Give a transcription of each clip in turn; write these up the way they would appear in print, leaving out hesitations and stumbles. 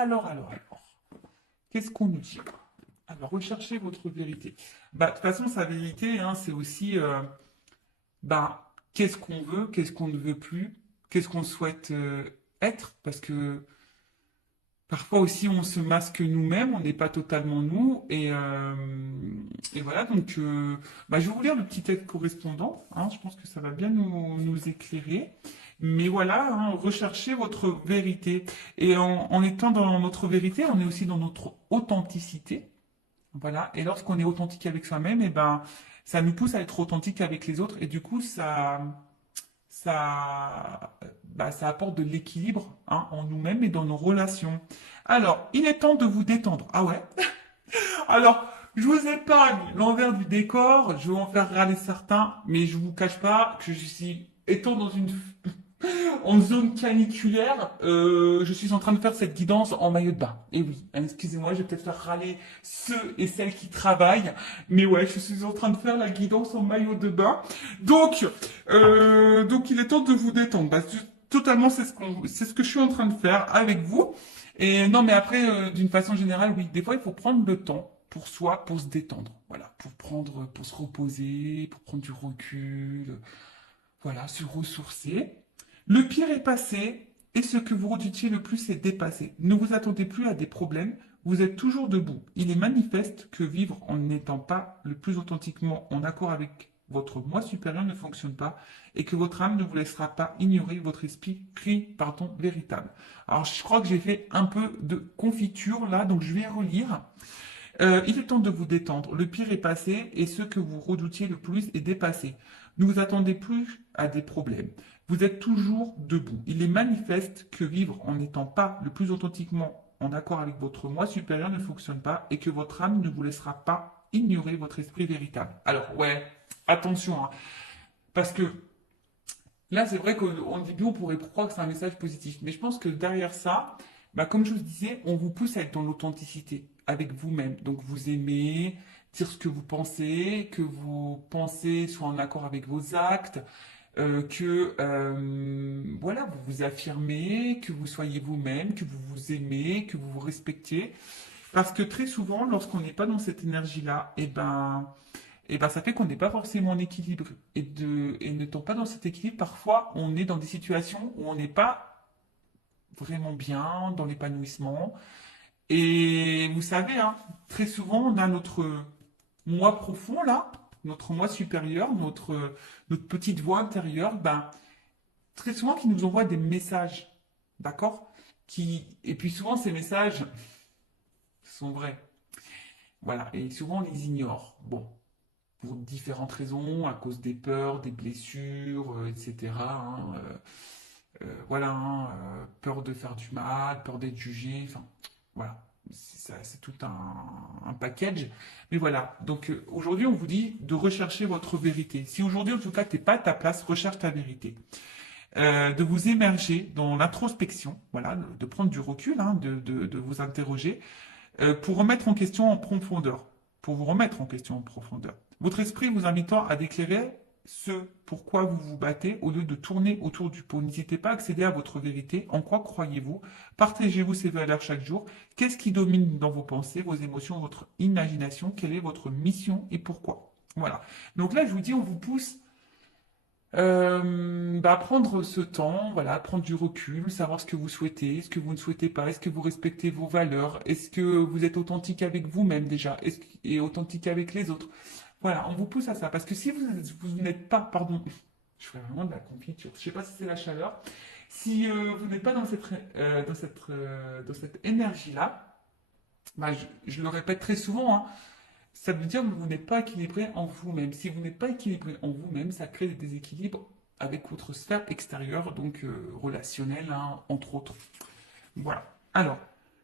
Alors. Qu'est-ce qu'on nous dit? Alors, recherchez votre vérité. Bah, de toute façon, sa vérité, hein, c'est aussi qu'est-ce qu'on veut, qu'est-ce qu'on ne veut plus, qu'est-ce qu'on souhaite être, parce que parfois aussi on se masque nous-mêmes, on n'est pas totalement nous, et voilà, donc je vais vous lire le petit texte correspondant, hein, je pense que ça va bien nous éclairer. Mais voilà, hein, recherchez votre vérité. Et en étant dans notre vérité, on est aussi dans notre authenticité. Voilà. Et lorsqu'on est authentique avec soi-même, et ben, ça nous pousse à être authentique avec les autres. Et du coup, ça apporte de l'équilibre, hein, en nous-mêmes et dans nos relations. Alors, il est temps de vous détendre. Ah ouais? Alors, je vous épargne l'envers du décor. Je vais en faire râler certains, mais je vous cache pas que je suis, étant dans une en zone caniculaire, je suis en train de faire cette guidance en maillot de bain. Et oui, hein, excusez-moi, je vais peut-être faire râler ceux et celles qui travaillent, mais ouais, je suis en train de faire la guidance en maillot de bain. Donc il est temps de vous détendre. Totalement, c'est ce que je suis en train de faire avec vous. Et non, mais après, d'une façon générale, oui, des fois, il faut prendre le temps pour soi, pour se détendre. Voilà, pour se reposer, pour prendre du recul. Voilà, se ressourcer. Le pire est passé et ce que vous redoutiez le plus est dépassé. Ne vous attendez plus à des problèmes, vous êtes toujours debout. Il est manifeste que vivre en n'étant pas le plus authentiquement en accord avec votre moi supérieur ne fonctionne pas et que votre âme ne vous laissera pas ignorer votre esprit véritable. Alors je crois que j'ai fait un peu de confiture là, donc je vais relire. Il est temps de vous détendre. Le pire est passé et ce que vous redoutiez le plus est dépassé. Ne vous attendez plus à des problèmes. Vous êtes toujours debout. Il est manifeste que vivre en n'étant pas le plus authentiquement en accord avec votre moi supérieur ne fonctionne pas et que votre âme ne vous laissera pas ignorer votre esprit véritable. Alors ouais, attention, hein, parce que là c'est vrai qu'au début on pourrait croire que c'est un message positif, mais je pense que derrière ça, comme je vous disais, on vous pousse à être dans l'authenticité avec vous-même. Donc vous aimez dire ce que vos pensées soient en accord avec vos actes, voilà, vous vous affirmez, que vous soyez vous-même, que vous vous aimez, que vous vous respectiez. Parce que très souvent, lorsqu'on n'est pas dans cette énergie-là, ça fait qu'on n'est pas forcément en équilibre. Et n'étant pas dans cet équilibre, parfois, on est dans des situations où on n'est pas vraiment bien, dans l'épanouissement. Et vous savez, hein, très souvent, on a notre moi profond, là, notre moi supérieur, notre petite voix intérieure, très souvent qui nous envoie des messages, d'accord? Et puis souvent, ces messages sont vrais. Voilà, et souvent, on les ignore. Bon, pour différentes raisons, à cause des peurs, des blessures, etc., hein, voilà, hein, peur de faire du mal, peur d'être jugé, enfin, voilà. C'est tout un package. Mais voilà, donc aujourd'hui, on vous dit de rechercher votre vérité. Si aujourd'hui, en tout cas, tu n'es pas à ta place, recherche ta vérité. De vous émerger dans l'introspection, voilà, de prendre du recul, hein, de vous interroger, pour remettre en question en profondeur, pour vous remettre en question en profondeur. Votre esprit vous invitant à déclarer ce pourquoi vous vous battez au lieu de tourner autour du pot. N'hésitez pas à accéder à votre vérité. En quoi croyez-vous? Partagez-vous ces valeurs chaque jour. Qu'est-ce qui domine dans vos pensées, vos émotions, votre imagination? Quelle est votre mission et pourquoi? Voilà. Donc là, je vous dis, on vous pousse prendre ce temps, voilà, prendre du recul, savoir ce que vous souhaitez, ce que vous ne souhaitez pas, est-ce que vous respectez vos valeurs, est-ce que vous êtes authentique avec vous-même déjà, et authentique avec les autres. Voilà, on vous pousse à ça, parce que si vous n'êtes pas, pardon, je fais vraiment de la confiture, je sais pas si c'est la chaleur, si vous n'êtes pas dans cette énergie-là, je le répète très souvent, hein, ça veut dire que vous n'êtes pas équilibré en vous-même. Si vous n'êtes pas équilibré en vous-même, ça crée des déséquilibres avec votre sphère extérieure, donc relationnelle, hein, entre autres. Voilà. Alors,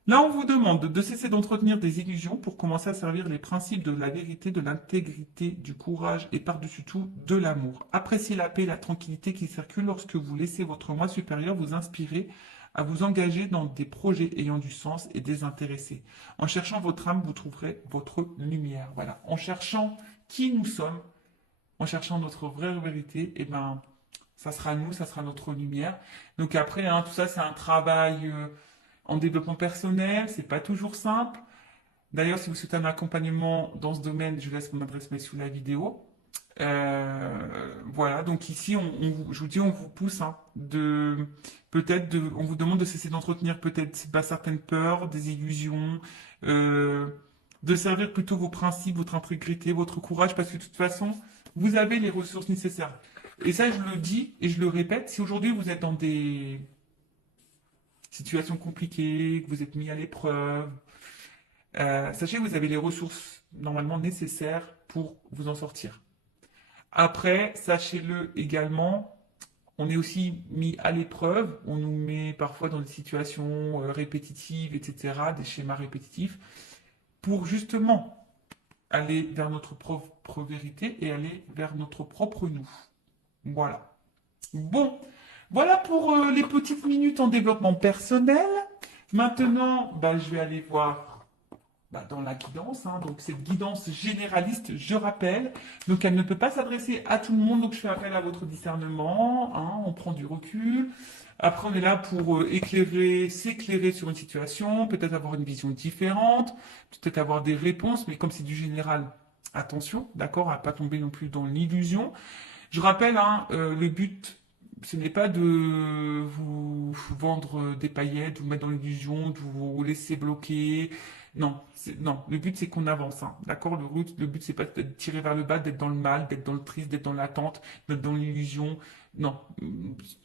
là, on vous demande de cesser d'entretenir des illusions pour commencer à servir les principes de la vérité, de l'intégrité, du courage et par-dessus tout de l'amour. Appréciez la paix et la tranquillité qui circulent lorsque vous laissez votre moi supérieur vous inspirer à vous engager dans des projets ayant du sens et désintéressés. En cherchant votre âme, vous trouverez votre lumière. Voilà. En cherchant qui nous sommes, en cherchant notre vraie vérité, ça sera nous, ça sera notre lumière. Donc après, hein, tout ça, c'est un travail. En développement personnel, c'est pas toujours simple. D'ailleurs, si vous souhaitez un accompagnement dans ce domaine, je laisse mon adresse mail sous la vidéo. Voilà, donc ici, je vous dis, on vous pousse, hein, on vous demande de cesser d'entretenir peut-être pas certaines peurs, des illusions, euh, de servir plutôt vos principes, votre intégrité, votre courage, parce que de toute façon, vous avez les ressources nécessaires. Et ça, je le dis et je le répète, si aujourd'hui vous êtes dans des situations compliquées, que vous êtes mis à l'épreuve, sachez que vous avez les ressources normalement nécessaires pour vous en sortir. Après, sachez-le également, on est aussi mis à l'épreuve, on nous met parfois dans des situations répétitives, etc., des schémas répétitifs, pour justement aller vers notre propre vérité et aller vers notre propre nous. Voilà. Bon, voilà pour les petites minutes en développement personnel. Maintenant, bah, je vais aller voir dans la guidance, hein. Donc cette guidance généraliste, je rappelle, donc elle ne peut pas s'adresser à tout le monde, donc je fais appel à votre discernement, hein, on prend du recul. Après, on est là pour éclairer, s'éclairer sur une situation, peut-être avoir une vision différente, peut-être avoir des réponses, mais comme c'est du général, attention, d'accord, à pas tomber non plus dans l'illusion. Je rappelle, hein, le but, ce n'est pas de vous vendre des paillettes, de vous mettre dans l'illusion, de vous laisser bloquer. Non, non. Le but, c'est qu'on avance, hein, d'accord? Le but, c'est pas de tirer vers le bas, d'être dans le mal, d'être dans le triste, d'être dans l'attente, d'être dans l'illusion. Non.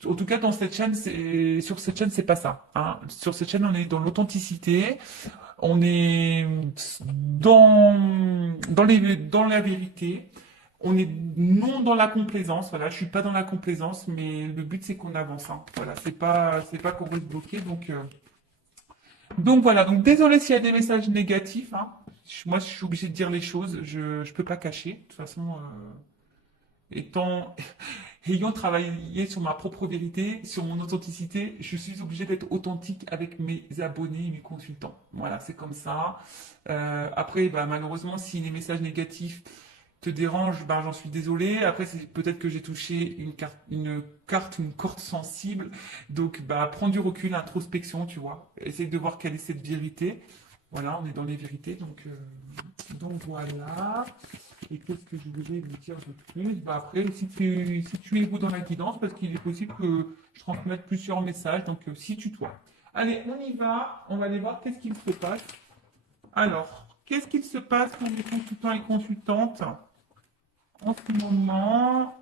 En tout cas, sur cette chaîne, c'est pas ça, hein. Sur cette chaîne, on est dans l'authenticité, on est dans la vérité. On est non dans la complaisance, voilà, je suis pas dans la complaisance, mais le but c'est qu'on avance, hein. Voilà, c'est pas qu'on reste bloqué, donc voilà, donc désolé s'il y a des messages négatifs, hein. Moi je suis obligé de dire les choses, je peux pas cacher, de toute façon, étant, ayant travaillé sur ma propre vérité, sur mon authenticité, je suis obligé d'être authentique avec mes abonnés et mes consultants. Voilà, c'est comme ça. Après, bah, malheureusement, si les messages négatifs te dérangent, bah, j'en suis désolé. Après, c'est peut-être que j'ai touché une corde sensible. Donc, bah, prends du recul, introspection, tu vois. Essaye de voir quelle est cette vérité. Voilà, on est dans les vérités, donc voilà. Et qu'est-ce que je voulais vous dire de plus? Bah après, si tu es vous dans la guidance, parce qu'il est possible que je transmette plusieurs messages, donc si tutoie. Allez, on y va, on va aller voir qu'est-ce qu'il se passe. Alors, qu'est-ce qu'il se passe pour les consultants et consultantes en ce moment?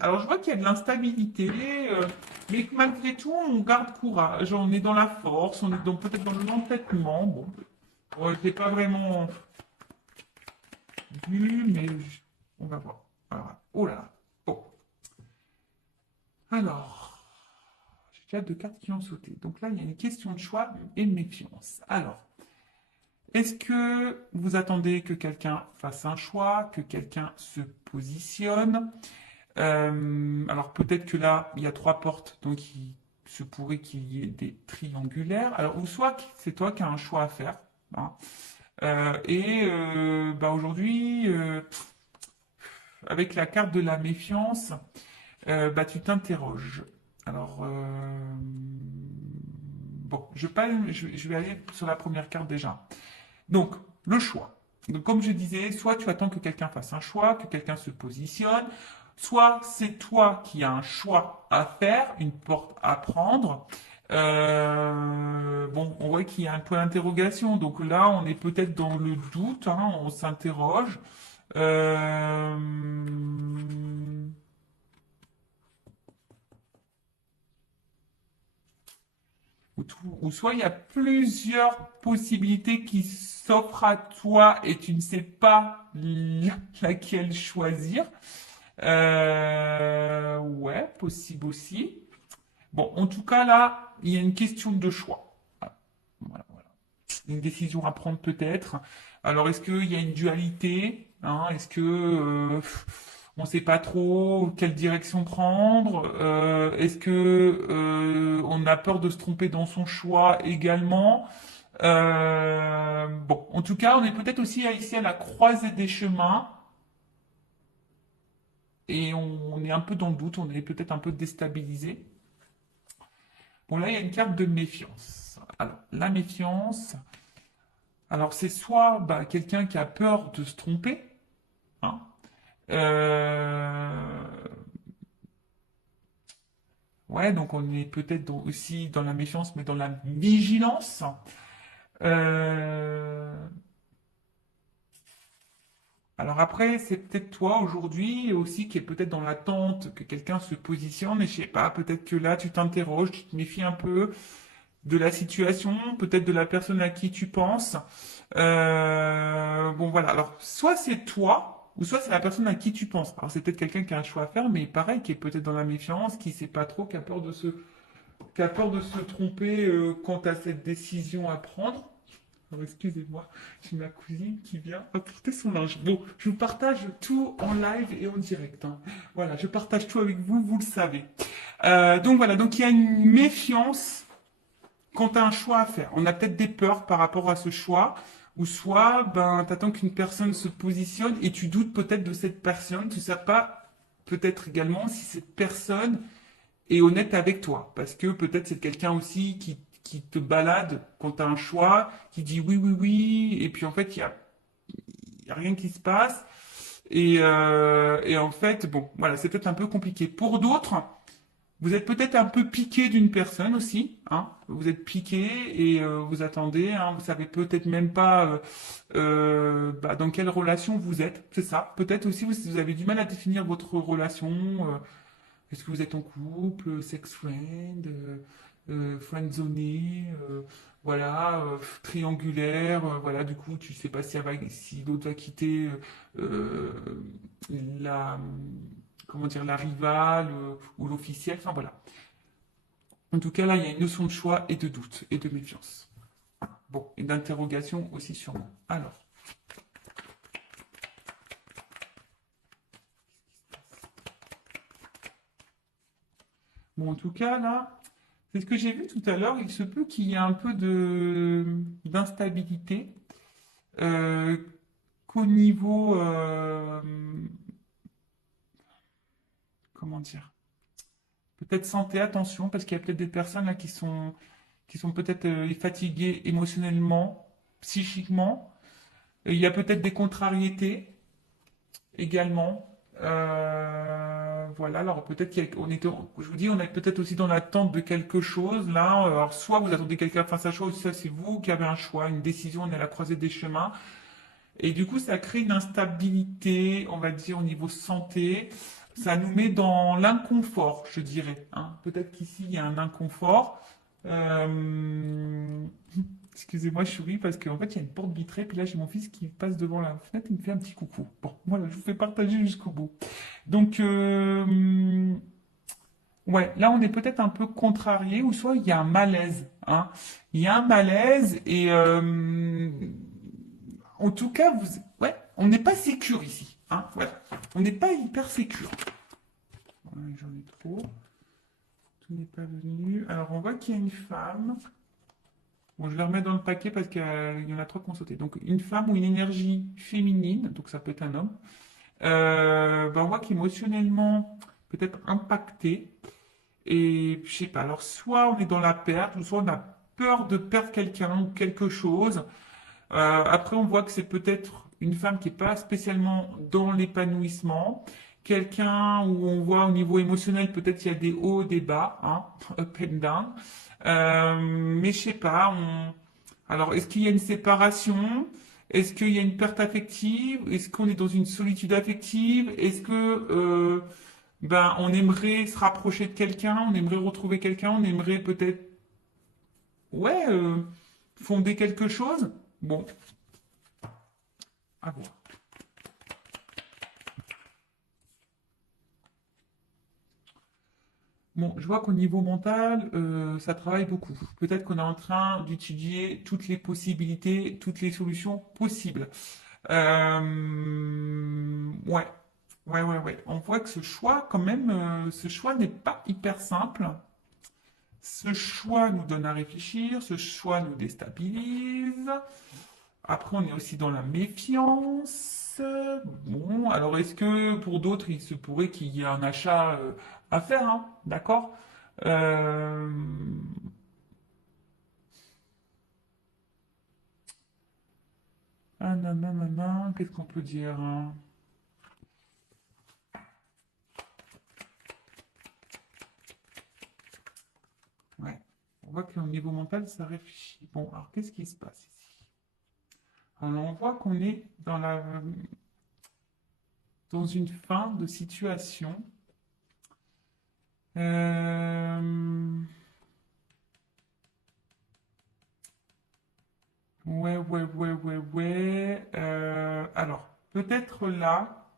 Alors, je vois qu'il y a de l'instabilité, mais que malgré tout, on garde courage, on est dans la force, on est peut-être dans l'entêtement. Bon, ouais, je l'ai pas vraiment vu, mais on va voir. Alors, oh là là. Bon. Alors, j'ai déjà deux cartes qui ont sauté. Donc là, il y a une question de choix et de méfiance. Alors, est-ce que vous attendez que quelqu'un fasse un choix, que quelqu'un se positionne? Alors peut-être que là, il y a trois portes, donc il se pourrait qu'il y ait des triangulaires. Alors, ou soit c'est toi qui as un choix à faire, hein. Bah, aujourd'hui, avec la carte de la méfiance, bah, tu t'interroges. Alors, bon, je vais aller sur la première carte déjà. Donc, le choix. Donc, comme je disais, soit tu attends que quelqu'un fasse un choix, que quelqu'un se positionne, soit c'est toi qui as un choix à faire, une porte à prendre. Bon, on voit qu'il y a un point d'interrogation. Donc là, on est peut-être dans le doute, hein, on s'interroge. Euh, ou soit il y a plusieurs possibilités qui s'offrent à toi et tu ne sais pas laquelle choisir. Ouais, possible aussi. Bon, en tout cas, là, il y a une question de choix. Voilà, voilà, voilà. Une décision à prendre peut-être. Alors, est-ce qu'il y a une dualité, hein? Est-ce que on ne sait pas trop quelle direction prendre? Est-ce que on a peur de se tromper dans son choix également? Bon, en tout cas, on est peut-être aussi ici à la croisée des chemins et on est un peu dans le doute, on est peut-être un peu déstabilisé. Bon, là, il y a une carte de méfiance. Alors, la méfiance, alors c'est soit bah, quelqu'un qui a peur de se tromper, hein, euh, ouais, donc on est peut-être aussi dans la méfiance, mais dans la vigilance. Euh, alors après, c'est peut-être toi aujourd'hui aussi qui est peut-être dans l'attente que quelqu'un se positionne, et je sais pas, peut-être que là tu t'interroges, tu te méfies un peu de la situation, peut-être de la personne à qui tu penses. Bon voilà, alors soit c'est toi, ou soit c'est la personne à qui tu penses. Alors c'est peut-être quelqu'un qui a un choix à faire, mais pareil, qui est peut-être dans la méfiance, qui sait pas trop, qui a peur de se tromper quant à cette décision à prendre. Alors, excusez-moi, j'ai ma cousine qui vient apporter son linge. Bon, je vous partage tout en live et en direct, hein. Voilà, je partage tout avec vous, vous le savez. Donc voilà, donc il y a une méfiance quand tu as un choix à faire. On a peut-être des peurs par rapport à ce choix, ou soit ben, tu attends qu'une personne se positionne et tu doutes peut-être de cette personne. Tu ne sais pas peut-être également si cette personne est honnête avec toi. Parce que peut-être c'est quelqu'un aussi qui te balade quand tu as un choix, qui dit oui, oui, oui, et puis en fait, y a rien qui se passe. Et en fait, bon, voilà, c'est peut-être un peu compliqué. Pour d'autres, vous êtes peut-être un peu piqué d'une personne aussi, hein. Vous êtes piqué et vous attendez, hein. Vous savez peut-être même pas bah, dans quelle relation vous êtes. C'est ça. Peut-être aussi vous avez du mal à définir votre relation. Est-ce que vous êtes en couple, sex friend, friendzoné, voilà, triangulaire, voilà. Du coup, tu sais pas si l'autre va quitter euh, la comment dire, la rivale ou l'officiel, enfin voilà. En tout cas, là, il y a une notion de choix et de doute et de méfiance. Bon, et d'interrogation aussi sûrement. Alors, bon, en tout cas, là, c'est ce que j'ai vu tout à l'heure. Il se peut qu'il y ait un peu de d'instabilité euh, qu'au niveau, comment dire, peut-être santé, attention, parce qu'il y a peut-être des personnes là qui sont peut-être fatiguées émotionnellement, psychiquement. Et il y a peut-être des contrariétés également. Voilà, alors peut-être qu'on était, je vous dis, on est peut-être aussi dans l'attente de quelque chose là. Alors soit vous attendez quelqu'un face à chose, soit c'est vous qui avez un choix, une décision, on est à la croisée des chemins. Et du coup, ça crée une instabilité, on va dire, au niveau santé. Ça nous met dans l'inconfort, je dirais, hein. Peut-être qu'ici, il y a un inconfort. Euh, Excusez-moi, je souris parce qu'en fait, il y a une porte vitrée, puis là, j'ai mon fils qui passe devant la fenêtre et il me fait un petit coucou. Bon, voilà, je vous fais partager jusqu'au bout. Donc, ouais, là, on est peut-être un peu contrarié, ou soit il y a un malaise, hein. Il y a un malaise, et en tout cas, ouais, on n'est pas sécure ici, hein. Voilà, on n'est pas hyper sécure. Ouais, j'en ai trop. Tout n'est pas venu. Alors, on voit qu'il y a une femme. Bon, je les remets dans le paquet parce qu'il y en a trois qui ont sauté. Donc, une femme ou une énergie féminine, donc ça peut être un homme, ben, on voit qu'émotionnellement, peut-être impacté. Et je sais pas, alors soit on est dans la perte, ou soit on a peur de perdre quelqu'un ou quelque chose. Après, on voit que c'est peut-être une femme qui n'est pas spécialement dans l'épanouissement. Quelqu'un où on voit au niveau émotionnel, peut-être il y a des hauts, des bas, hein, up and down. Mais je sais pas. Alors, est-ce qu'il y a une séparation? Est-ce qu'il y a une perte affective? Est-ce qu'on est dans une solitude affective? Est-ce que ben on aimerait se rapprocher de quelqu'un? On aimerait retrouver quelqu'un? On aimerait peut-être ouais fonder quelque chose? Bon, à voir. Bon, je vois qu'au niveau mental, ça travaille beaucoup. Peut-être qu'on est en train d'étudier toutes les possibilités, toutes les solutions possibles. Ouais, ouais. On voit que ce choix, quand même, ce choix n'est pas hyper simple. Ce choix nous donne à réfléchir, ce choix nous déstabilise. Après, on est aussi dans la méfiance. Bon, alors est-ce que pour d'autres, il se pourrait qu'il y ait un achat à faire, hein, d'accord? Euh, Ah, nanana, qu'est-ce qu'on peut dire, hein? Ouais. On voit qu'au niveau mental, ça réfléchit. Bon, alors qu'est-ce qui se passe ici? Alors, on voit qu'on est dans une fin de situation. Euh, ouais. Alors, peut-être là,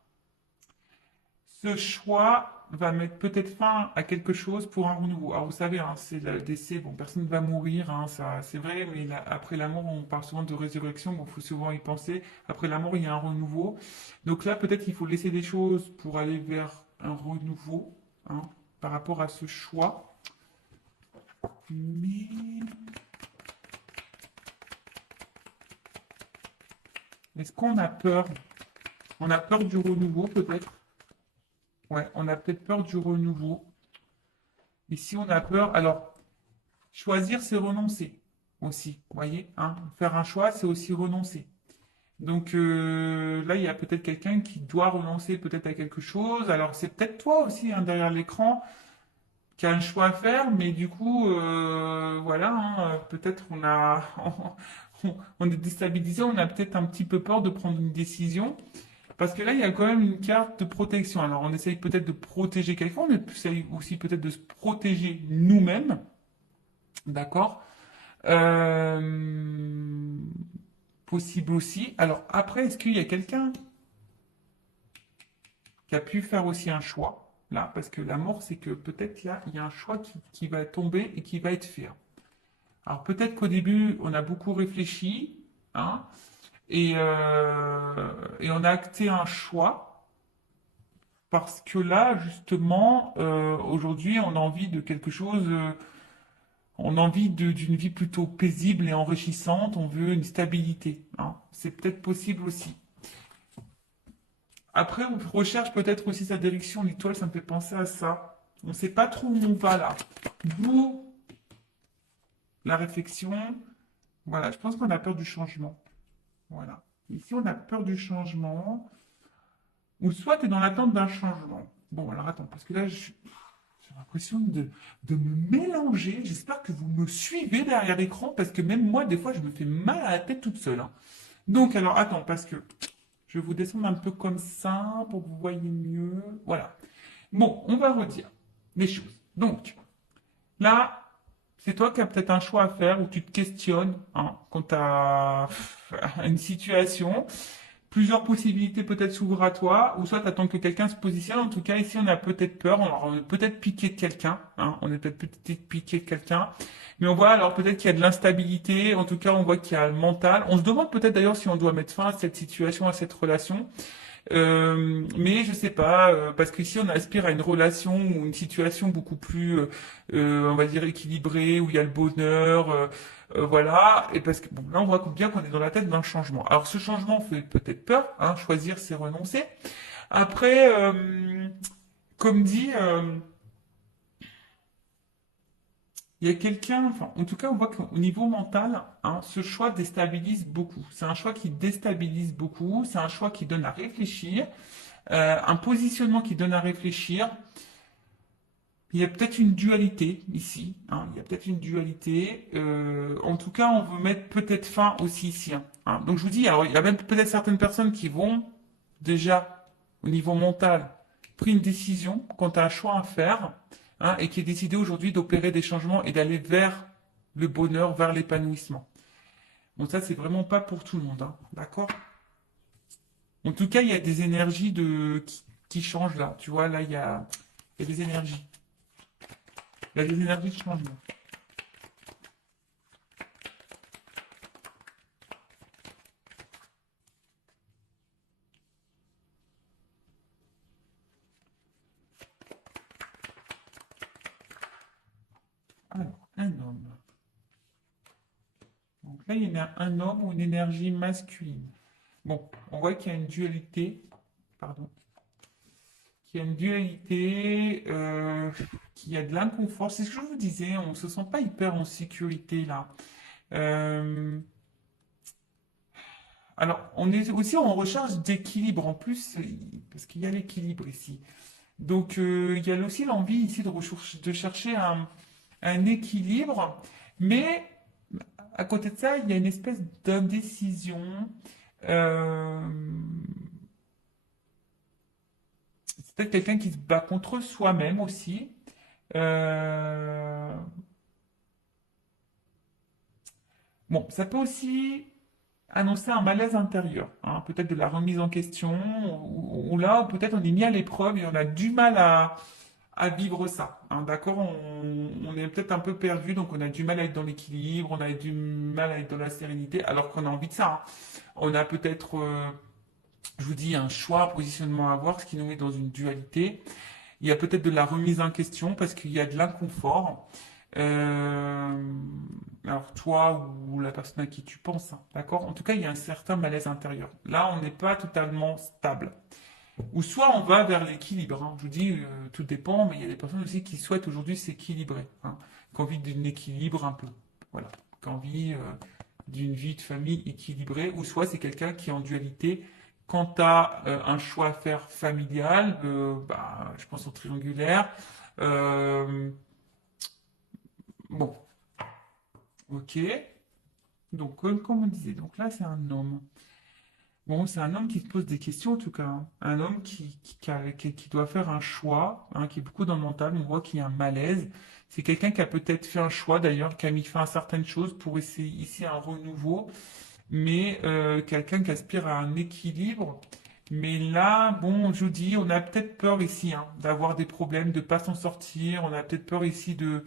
ce choix va mettre peut-être fin à quelque chose pour un renouveau. Alors, vous savez, hein, c'est le décès, bon, personne ne va mourir, hein, ça, c'est vrai, mais après la mort, on parle souvent de résurrection, bon, il faut souvent y penser. Après la mort, il y a un renouveau. Donc là, peut-être qu'il faut laisser des choses pour aller vers un renouveau, hein, par rapport à ce choix. Mais est-ce qu'on a peur? On a peur du renouveau, peut-être? Ouais, on a peut-être peur du renouveau. Ici, on a peur. Alors, choisir, c'est renoncer aussi. Vous voyez, hein? Faire un choix, c'est aussi renoncer. Donc là, il y a peut-être quelqu'un qui doit renoncer peut-être à quelque chose. Alors, c'est peut-être toi aussi, hein, derrière l'écran, qui a un choix à faire, mais du coup, voilà, hein, peut-être on est déstabilisé, on a peut-être un petit peu peur de prendre une décision. Parce que là, il y a quand même une carte de protection. Alors, on essaye peut-être de protéger quelqu'un, on essaye aussi peut-être de se protéger nous-mêmes. D'accord? Euh, Possible aussi. Alors, après, est-ce qu'il y a quelqu'un qui a pu faire aussi un choix? Là, parce que la mort, c'est que peut-être là, il y a un choix qui va tomber et qui va être fait. Alors, peut-être qu'au début, on a beaucoup réfléchi, hein, et on a acté un choix. Parce que là, justement, aujourd'hui, on a envie de quelque chose, on a envie d'une vie plutôt paisible et enrichissante, on veut une stabilité, hein. C'est peut-être possible aussi. Après, on recherche peut-être aussi sa direction, l'étoile, ça me fait penser à ça. On ne sait pas trop où on va là. D'où la réflexion. Voilà, je pense qu'on a peur du changement. Voilà. Ici, on a peur du changement. Ou soit tu es dans l'attente d'un changement. Bon, alors attends, parce que là, j'ai l'impression de me mélanger. J'espère que vous me suivez derrière l'écran parce que même moi, des fois, je me fais mal à la tête toute seule, hein. Donc, alors, attends, parce que je vais vous descendre un peu comme ça pour que vous voyez mieux. Voilà. Bon, on va redire les choses. Donc, là, c'est toi qui as peut-être un choix à faire où tu te questionnes, hein, quant à une situation. Plusieurs possibilités peut-être s'ouvrent à toi, ou soit tu attends que quelqu'un se positionne. En tout cas, ici, on a peut-être peur, on est peut-être piqué de quelqu'un, hein, on est peut-être piqué de quelqu'un, mais on voit alors peut-être qu'il y a de l'instabilité, en tout cas, on voit qu'il y a le mental. On se demande peut-être d'ailleurs si on doit mettre fin à cette situation, à cette relation. Mais je sais pas, parce qu'ici on aspire à une relation ou une situation beaucoup plus, on va dire, équilibrée, où il y a le bonheur, voilà. Et parce que bon, là on voit bien qu'on est dans la tête d'un changement. Alors ce changement fait peut-être peur, hein, choisir c'est renoncer. Après, comme dit, il y a quelqu'un, enfin, en tout cas, on voit qu'au niveau mental, hein, ce choix déstabilise beaucoup. C'est un choix qui déstabilise beaucoup, c'est un choix qui donne à réfléchir. Un positionnement qui donne à réfléchir. Il y a peut-être une dualité ici, hein, il y a peut-être une dualité. En tout cas, on veut mettre peut-être fin aussi ici, hein. Donc je vous dis, alors il y a même peut-être certaines personnes qui vont déjà au niveau mental pris une décision quant à un choix à faire, hein, et qui est décidé aujourd'hui d'opérer des changements et d'aller vers le bonheur, vers l'épanouissement. Bon, ça c'est vraiment pas pour tout le monde, hein, d'accord? En tout cas, il y a des énergies qui changent là. Tu vois, là, il y a des énergies. Il y a des énergies de changement. Alors, un homme. Donc là, il y a un homme ou une énergie masculine. Bon, on voit qu'il y a une dualité. Pardon. Qu'il y a une dualité, qu'il y a de l'inconfort. C'est ce que je vous disais, on ne se sent pas hyper en sécurité là. Euh, Alors, on est aussi en recherche d'équilibre en plus, parce qu'il y a l'équilibre ici. Donc, il y a aussi l'envie ici de chercher un équilibre, mais à côté de ça, il y a une espèce d'indécision. Euh, c'est peut-être quelqu'un qui se bat contre soi-même aussi. Euh, bon, ça peut aussi annoncer un malaise intérieur, hein, peut-être de la remise en question, ou là, peut-être on est mis à l'épreuve et on a du mal à vivre ça, hein, d'accord? On est peut-être un peu perdu, donc on a du mal à être dans l'équilibre, on a du mal à être dans la sérénité, alors qu'on a envie de ça, hein. On a peut-être, je vous dis, un choix, un positionnement à avoir, ce qui nous met dans une dualité. Il y a peut-être de la remise en question parce qu'il y a de l'inconfort. Euh, alors toi ou la personne à qui tu penses, hein, d'accord? En tout cas, il y a un certain malaise intérieur. Là, on n'est pas totalement stable. Ou soit on va vers l'équilibre, hein. Je vous dis, tout dépend, mais il y a des personnes aussi qui souhaitent aujourd'hui s'équilibrer, hein, qui ont envie d'un équilibre un peu. Voilà, qui ont envie d'une vie de famille équilibrée, ou soit c'est quelqu'un qui est en dualité. Quant à un choix à faire familial, bah, je pense au triangulaire. Euh, bon, ok. Donc, comme on disait, donc là c'est un homme. Bon, c'est un homme qui se pose des questions en tout cas, hein. Un homme qui doit faire un choix, hein, qui est beaucoup dans le mental. On voit qu'il y a un malaise. C'est quelqu'un qui a peut-être fait un choix d'ailleurs, qui a mis fin à certaines choses pour essayer ici un renouveau, mais quelqu'un qui aspire à un équilibre. Mais là, bon, je vous dis, on a peut-être peur ici, hein, d'avoir des problèmes, de pas s'en sortir. On a peut-être peur ici de,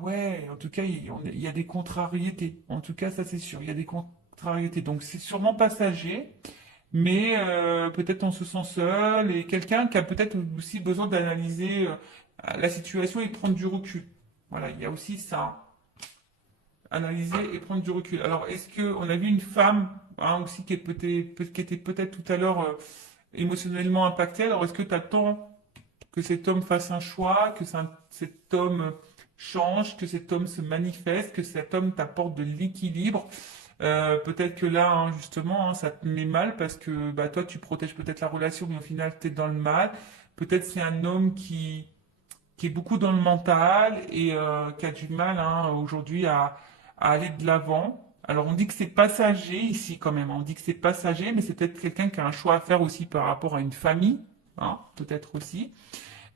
ouais, en tout cas, il y a des contrariétés. En tout cas, ça c'est sûr, il y a des contrariétés. Donc c'est sûrement passager, mais peut-être on se sent seul et quelqu'un qui a peut-être aussi besoin d'analyser la situation et de prendre du recul. Voilà, il y a aussi ça, analyser et prendre du recul. Alors, est-ce que on a vu une femme, hein, aussi qui était peut-être tout à l'heure émotionnellement impactée? Alors, est-ce que tu attends que cet homme fasse un choix, que cet homme change, que cet homme se manifeste, que cet homme t'apporte de l'équilibre? Peut-être que là, hein, justement, hein, ça te met mal parce que bah, toi, tu protèges peut-être la relation, mais au final, tu es dans le mal. Peut-être c'est un homme qui est beaucoup dans le mental et qui a du mal, hein, aujourd'hui à aller de l'avant. Alors on dit que c'est passager ici quand même, on dit que c'est passager, mais c'est peut-être quelqu'un qui a un choix à faire aussi par rapport à une famille, hein, peut-être aussi.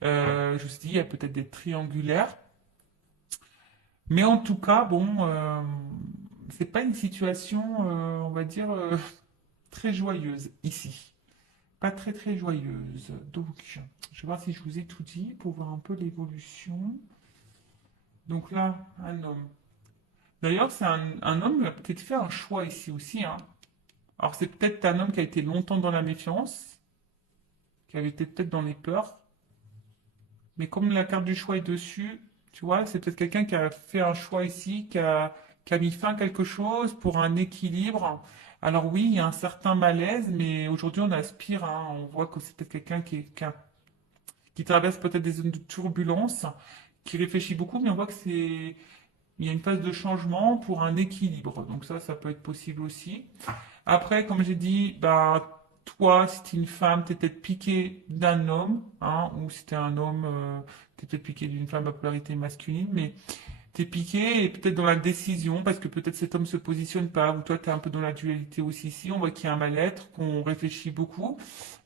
Je vous dis, il y a peut-être des triangulaires. Mais en tout cas, bon, c'est pas une situation, on va dire, très joyeuse ici. Pas très très joyeuse. Donc, je vais voir si je vous ai tout dit pour voir un peu l'évolution. Donc là, un homme. D'ailleurs, c'est un homme qui a peut-être fait un choix ici aussi, hein. Alors c'est peut-être un homme qui a été longtemps dans la méfiance, qui avait été peut-être dans les peurs, mais comme la carte du choix est dessus, tu vois, c'est peut-être quelqu'un qui a fait un choix ici, qui a mis fin à quelque chose pour un équilibre. Alors oui, il y a un certain malaise, mais aujourd'hui on aspire, hein, on voit que c'est peut-être quelqu'un qui traverse peut-être des zones de turbulence, qui réfléchit beaucoup, mais on voit que il y a une phase de changement pour un équilibre. Donc ça peut être possible aussi. Après, comme j'ai dit, bah, toi, si t'es une femme, t'es peut-être piqué d'un homme, hein, ou si t'es un homme, t'es peut-être piqué d'une femme à polarité masculine, mais t'es piqué et peut-être dans la décision, parce que peut-être cet homme se positionne pas, ou toi, t'es un peu dans la dualité aussi ici, on voit qu'il y a un mal-être, qu'on réfléchit beaucoup.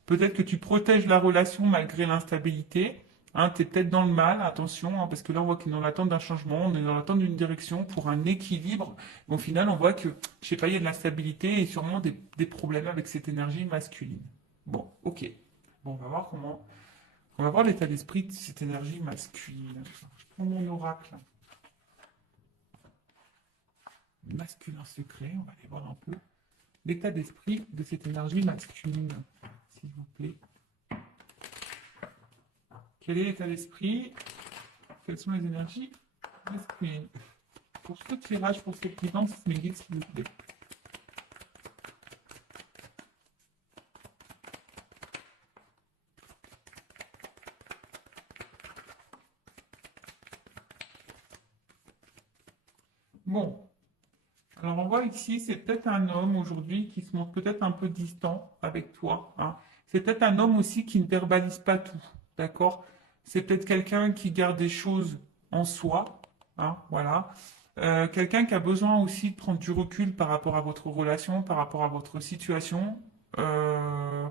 Peut-être que tu protèges la relation malgré l'instabilité. Hein, tu es peut-être dans le mal, attention, hein, parce que là on voit qu'on est dans l'attente d'un changement, on est dans l'attente d'une direction pour un équilibre. Mais au final, on voit que, je sais pas, il y a de l'instabilité et sûrement des problèmes avec cette énergie masculine. Bon, ok. Bon, on va voir comment. On va voir l'état d'esprit de cette énergie masculine. Je prends mon oracle masculin secret, on va aller voir un peu l'état d'esprit de cette énergie masculine, s'il vous plaît. Quel est l'état d'esprit? Quelles sont les énergies masculines? Pour ce tirage, pour cette guidance, mes guides, s'il vous plaît. Bon, Alors, on voit ici, c'est peut-être un homme aujourd'hui qui se montre peut-être un peu distant avec toi, hein. C'est peut-être un homme aussi qui ne verbalise pas tout, d'accord? C'est peut-être quelqu'un qui garde des choses en soi, hein, voilà. Quelqu'un qui a besoin aussi de prendre du recul par rapport à votre relation, par rapport à votre situation. Euh,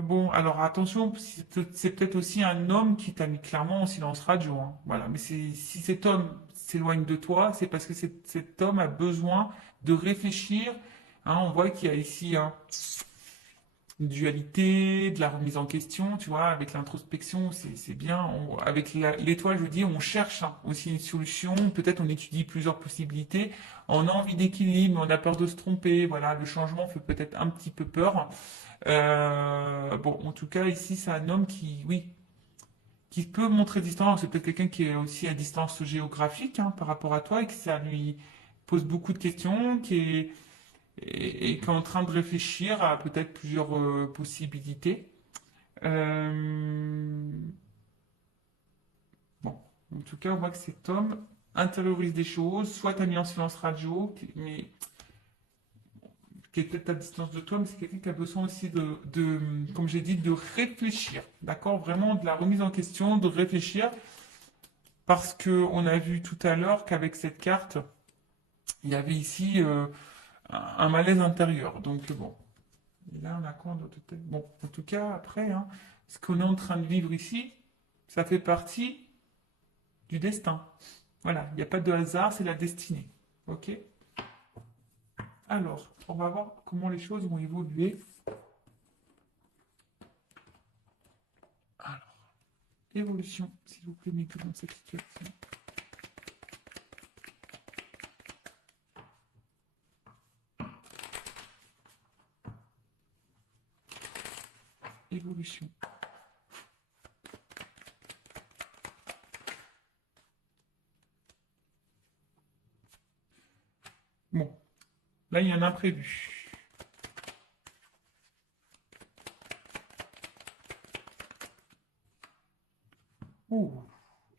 bon, alors attention, c'est peut-être aussi un homme qui t'a mis clairement en silence radio, hein. Voilà, mais si cet homme s'éloigne de toi, c'est parce que cet homme a besoin de réfléchir, hein. On voit qu'il y a ici, hein, une dualité, de la remise en question, tu vois, avec l'introspection, c'est bien. Avec l'étoile, je vous dis, on cherche, hein, aussi une solution. Peut-être on étudie plusieurs possibilités. On a envie d'équilibre, mais on a peur de se tromper. Voilà, le changement fait peut-être un petit peu peur. Bon, en tout cas, ici, c'est un homme qui, oui, qui peut montrer distance. C'est peut-être quelqu'un qui est aussi à distance géographique, hein, par rapport à toi et que ça lui pose beaucoup de questions, et qui est en train de réfléchir à peut-être plusieurs possibilités. Euh, bon, en tout cas, on voit que cet homme intériorise des choses, soit t'as mis en silence radio, mais qui est peut-être à distance de toi, mais c'est quelqu'un qui a besoin aussi comme j'ai dit, de réfléchir, d'accord? Vraiment de la remise en question, de réfléchir, parce que on a vu tout à l'heure qu'avec cette carte, il y avait ici un malaise intérieur. Donc bon, et là on a quoi d'autre? Bon, en tout cas, après, hein, ce qu'on est en train de vivre ici, ça fait partie du destin. Voilà, il n'y a pas de hasard, c'est la destinée. Ok? Alors, on va voir comment les choses vont évoluer. Alors, évolution, s'il vous plaît, mettez dans cette situation. Évolution. Bon, là, il y a un imprévu. Oh,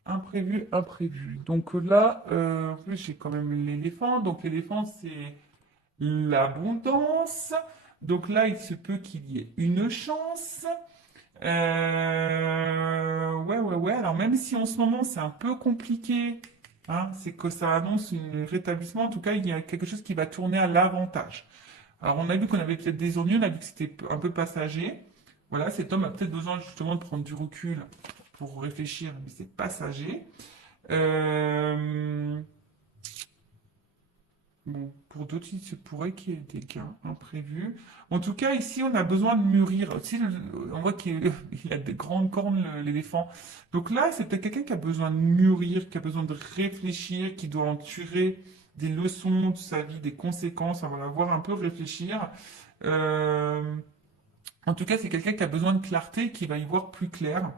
imprévu, imprévu. Donc là, en plus, j'ai quand même l'éléphant. Donc l'éléphant, c'est l'abondance. Donc là, il se peut qu'il y ait une chance. Ouais, ouais, ouais. Alors même si en ce moment c'est un peu compliqué, hein, c'est que ça annonce un rétablissement. En tout cas, il y a quelque chose qui va tourner à l'avantage. Alors on a vu qu'on avait peut-être des ennuis, on a vu que c'était un peu passager. Voilà, cet homme a peut-être besoin justement de prendre du recul pour réfléchir, mais c'est passager. Euh, Bon, pour d'autres, il se pourrait qu'il y ait des gains imprévus. En tout cas, ici, on a besoin de mûrir. Tu sais, on voit qu'il il a des grandes cornes, l'éléphant. Donc là, c'est peut-être quelqu'un qui a besoin de mûrir, qui a besoin de réfléchir, qui doit en tirer des leçons de sa vie, des conséquences. On va la voir un peu réfléchir. Euh, En tout cas, c'est quelqu'un qui a besoin de clarté, qui va y voir plus clair.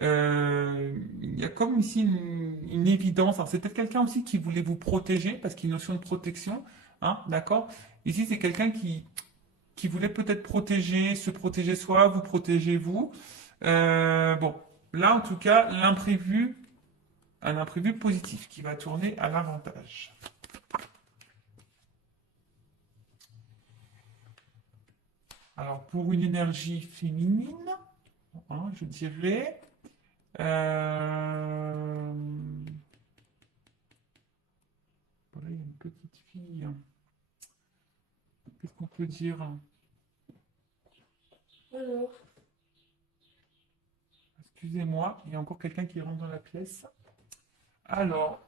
Il y a comme ici une évidence. Alors, c'est peut-être quelqu'un aussi qui voulait vous protéger, parce qu'il y a une notion de protection, hein, d'accord? Ici, c'est quelqu'un qui voulait peut-être protéger, se protéger soi, vous protéger vous. Bon, là, en tout cas, un imprévu positif qui va tourner à l'avantage. Alors, pour une énergie féminine, hein, je dirais, voilà, il y a une petite fille. Qu'est-ce qu'on peut dire? Alors, excusez-moi, il y a encore quelqu'un qui rentre dans la pièce. Alors,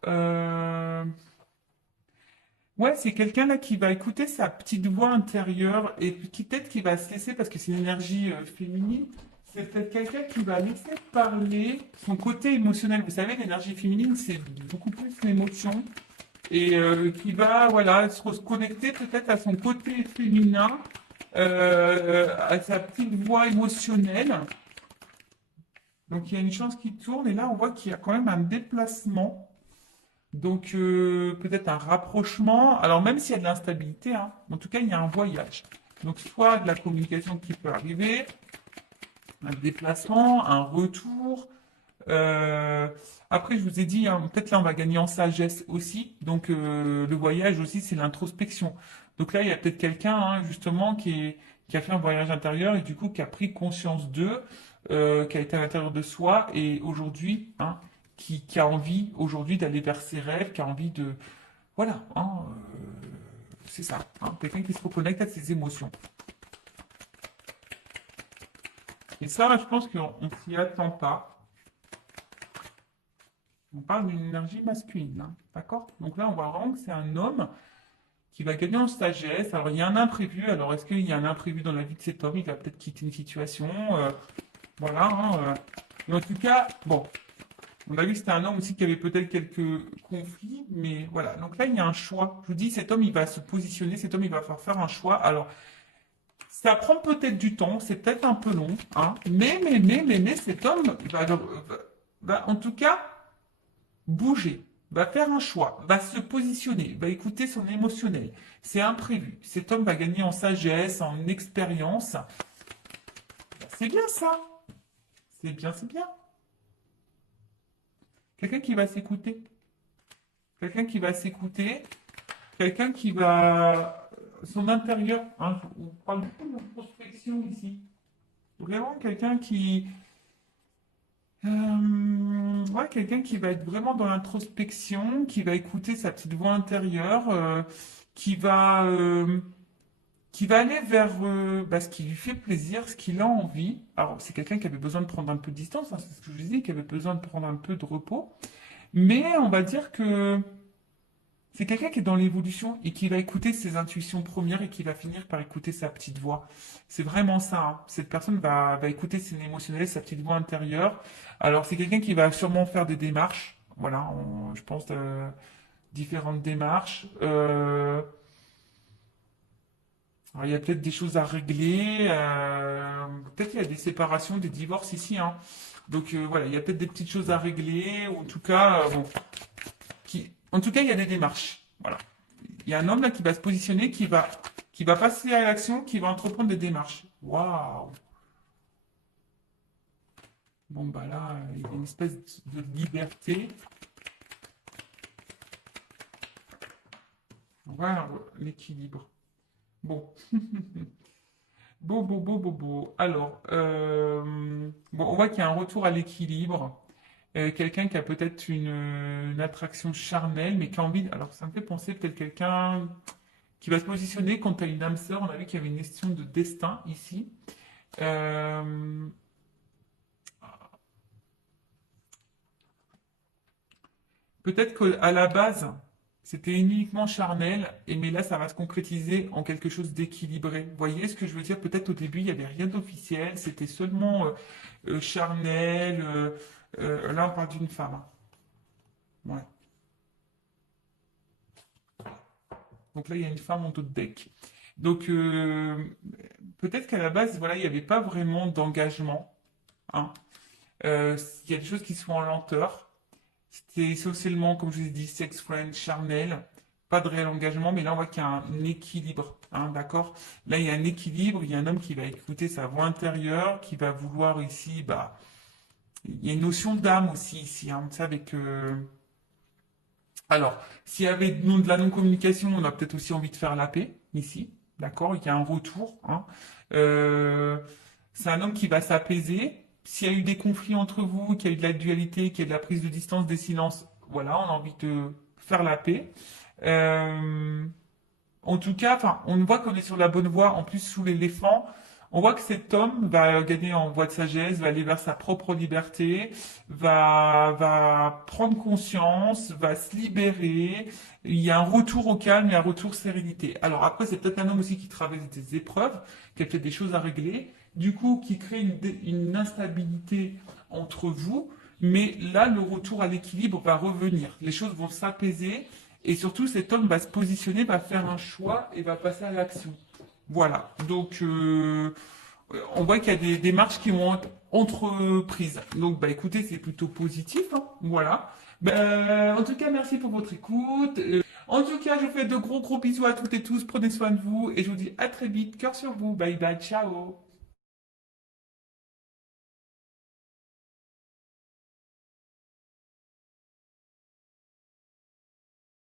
ouais, c'est quelqu'un là qui va écouter sa petite voix intérieure et qui peut-être qui va se laisser, parce que c'est une énergie féminine, c'est peut-être quelqu'un qui va laisser parler son côté émotionnel. Vous savez, l'énergie féminine, c'est beaucoup plus l'émotion et qui va, voilà, se reconnecter peut-être à son côté féminin, à sa petite voix émotionnelle. Donc il y a une chance qui tourne et là on voit qu'il y a quand même un déplacement. Donc peut-être un rapprochement. Alors même s'il y a de l'instabilité, hein, en tout cas il y a un voyage. Donc soit de la communication qui peut arriver, un déplacement, un retour. Euh, Après, je vous ai dit, hein, peut-être là, on va gagner en sagesse aussi. Donc, le voyage aussi, c'est l'introspection. Donc là, il y a peut-être quelqu'un, hein, justement, qui a fait un voyage intérieur et du coup, qui a pris conscience d'eux, qui a été à l'intérieur de soi et aujourd'hui, hein, qui a envie aujourd'hui d'aller vers ses rêves, qui a envie de... Voilà, hein, c'est ça. Hein, quelqu'un qui se reconnecte à ses émotions. Et ça, je pense qu'on ne s'y attend pas. On parle d'une énergie masculine, hein, d'accord? Donc là, on voit vraiment que c'est un homme qui va gagner en sagesse. Alors, il y a un imprévu. Alors, est-ce qu'il y a un imprévu dans la vie de cet homme? Il va peut-être quitter une situation. Voilà. Hein, Mais en tout cas, bon, on a vu que c'était un homme aussi qui avait peut-être quelques conflits. Mais voilà. Donc là, il y a un choix. Je vous dis, cet homme, il va se positionner. Cet homme, il va faire un choix. Alors, ça prend peut-être du temps. C'est peut-être un peu long. Hein, mais cet homme va, en tout cas, bouger, va faire un choix, va se positionner, va écouter son émotionnel. C'est imprévu. Cet homme va gagner en sagesse, en expérience. C'est bien ça. C'est bien, c'est bien. Quelqu'un qui va s'écouter. Quelqu'un qui va s'écouter. Quelqu'un qui va... Son intérieur. Hein, on parle beaucoup de prospection ici. Vraiment quelqu'un qui... ouais, quelqu'un qui va être vraiment dans l'introspection, qui va écouter sa petite voix intérieure, qui va, euh, qui va aller vers bah, ce qui lui fait plaisir, ce qu'il a envie. Alors, c'est quelqu'un qui avait besoin de prendre un peu de distance, hein, c'est ce que je disais, qui avait besoin de prendre un peu de repos. Mais on va dire que c'est quelqu'un qui est dans l'évolution et qui va écouter ses intuitions premières et qui va finir par écouter sa petite voix. C'est vraiment ça. Hein. Cette personne va écouter ses émotionnels, sa petite voix intérieure. Alors, c'est quelqu'un qui va sûrement faire des démarches. Voilà, je pense différentes démarches. Alors, il y a peut-être des choses à régler. Peut-être qu'il y a des séparations, des divorces ici. Hein. Donc voilà, il y a peut-être des petites choses à régler. Ou en tout cas, bon, en tout cas, il y a des démarches. Voilà. Il y a un homme là qui va se positionner, qui va passer à l'action, qui va entreprendre des démarches. Waouh! Bon, bah là, il y a une espèce de liberté. Voilà l'équilibre. Bon. Beau. Alors, bon, on voit qu'il y a un retour à l'équilibre. Quelqu'un qui a peut-être une attraction charnelle, mais qui a envie. Alors, ça me fait penser peut-être quelqu'un qui va se positionner quand tu as une âme sœur. On a vu qu'il y avait une question de destin ici. Euh, Peut-être qu'à la base, c'était uniquement charnel, et mais là, ça va se concrétiser en quelque chose d'équilibré. Vous voyez ce que je veux dire? Peut-être au début, il n'y avait rien d'officiel, c'était seulement charnel. Là, on parle d'une femme. Hein. Ouais. Donc là, il y a une femme en dos de deck. Donc, peut-être qu'à la base, voilà, il n'y avait pas vraiment d'engagement. Hein. Il y a des choses qui sont en lenteur. C'était essentiellement, comme je vous ai dit, sex friend, charnel, pas de réel engagement, mais là on voit qu'il y a un équilibre, hein, d'accord? Là il y a un équilibre, il y a un homme qui va écouter sa voix intérieure, qui va vouloir ici, bah, il y a une notion d'âme aussi ici, hein, tu sais, avec... Alors, s'il y avait de la non-communication, on a peut-être aussi envie de faire la paix, ici, d'accord? Il y a un retour, hein. Euh, c'est un homme qui va s'apaiser. S'il y a eu des conflits entre vous, qu'il y a eu de la dualité, qu'il y a eu de la prise de distance, des silences, voilà, on a envie de faire la paix. Euh, En tout cas, enfin, on voit qu'on est sur la bonne voie. En plus, sous l'éléphant, on voit que cet homme va gagner en voie de sagesse, va aller vers sa propre liberté, va prendre conscience, va se libérer. Il y a un retour au calme, il y a un retour sérénité. Alors après, c'est peut-être un homme aussi qui traverse des épreuves, qui a peut-être des choses à régler, du coup, qui crée une instabilité entre vous. Mais là, le retour à l'équilibre va revenir. Les choses vont s'apaiser. Et surtout, cet homme va se positionner, va faire un choix et va passer à l'action. Voilà. Donc, on voit qu'il y a des démarches qui vont être entreprises. Donc, bah, écoutez, c'est plutôt positif. Hein. Voilà. En tout cas, merci pour votre écoute. En tout cas, je vous fais de gros bisous à toutes et tous. Prenez soin de vous et je vous dis à très vite. Cœur sur vous. Bye bye. Ciao.